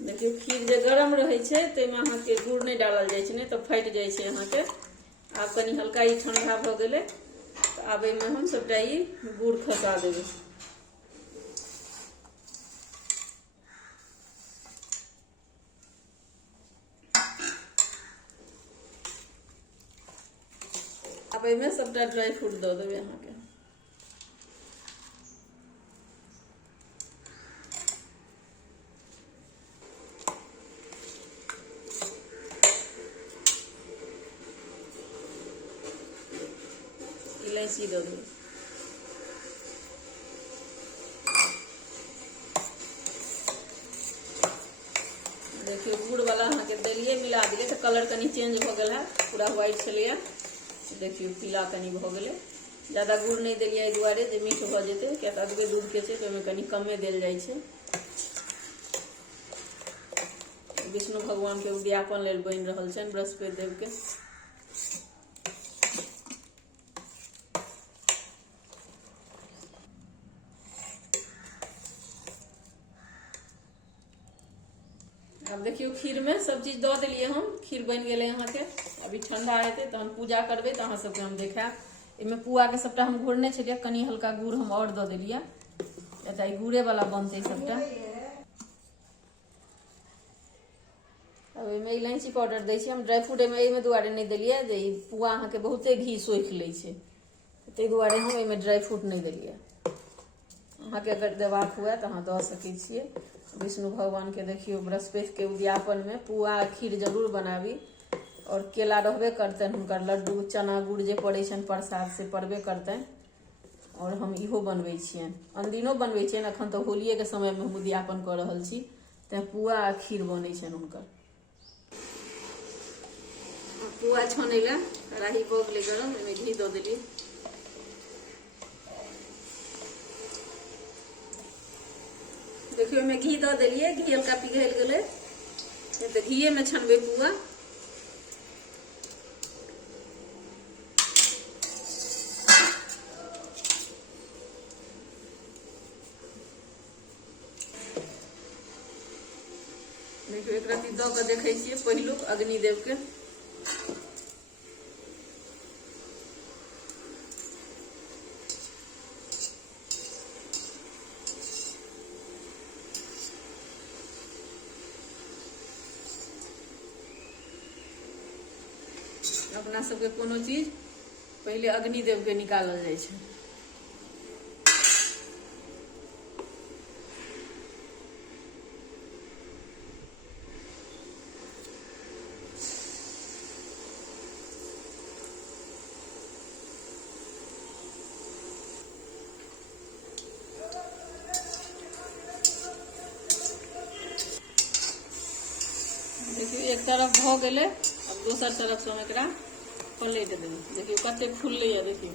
देखियो खीर जे गरम रहे छे तेमे अहाँ के गुड़ नहीं डालल जाय छे, नहीं तो फाट जाय छे अहाँ के। आब कनी हल्का ई ठंडा भ गेले तो आब एमे हम सबटा ई गुड़ खसा देबे। अब एमे सबटा ड्राई फ्रूट दे देबे अहाँ के। इलायची दे देबे। देखिए गुड़ वाला अहाँ के देलिए मिला दिए तो कलर कनी चेंज हो गया है, पूरा व्हाइट छलिए। देखियो पीला कनी भ गेले। ज्यादा गुड़ नहीं देलिए एहि दुआरे जे मीठ भ जेते, किया त अगबे दूध के छे तो ओमे कनी कमे देल जाय छे। विष्णु भगवान के उद्यापन लेल बन रहल छन बृहस्पति देव के। अब देखियो खीर में सब चीज दे दिलिए हम, खीर बन गए यहाँ के। अभी ठंडा हेते तहन पूजा करबे तो अहाँ सबके हम देखाब। इमे पुआ के सबटा हम घोरने छलिए, कनी हल्का गुड़ हम और दे दिलिए, एटा ई गुड़े वाला बनते सबटा। अब इमे इलायची पाउडर दै छी हम, ड्राई फ्रूट एमे दुआरे नहीं देलिए जे ई पुआ अहाँ के बहुते घी सोख लै छे, ते दुआरे हम एमे ड्राई फ्रूट नहीं देलिए। अहाँ के अगर देबाक हुए तो अहाँ दे सकै छिए। विष्णु भगवान के देखियो बृहस्पति के उद्यापन में पुआ खीर जरूर बनाबी, और केला रहबे करतन, हुनकर लड्डू चना गुड़ जे पड़े छन प्रसाद से पड़बे करतन। और हम इहो बनबै छियन, अनदिनो बनबै छियन, अखन तो होलिये के समय में हम उद्यापन कर रहल छी ते पुआ आ खीर बनै छन हुनकर। पुआ छानै ला कढ़ाई भ गेलै गरम, एमे घी दे देलिए। देखियो में घी दे दिलिए, घी हल्का पिघल गेले तो घीये में छनबे पुआ। देखियो एक रत्ती द के देखे छिए पहिलुक अग्निदेव के। अपना सबके कोनो चीज पहले अग्निदेव के निकालल जाय छे। देखियो एक तरफ भ गेले, अब दोसर तरफ से हम एकरा पलट देबे। देखियो कते फूलले, देखियो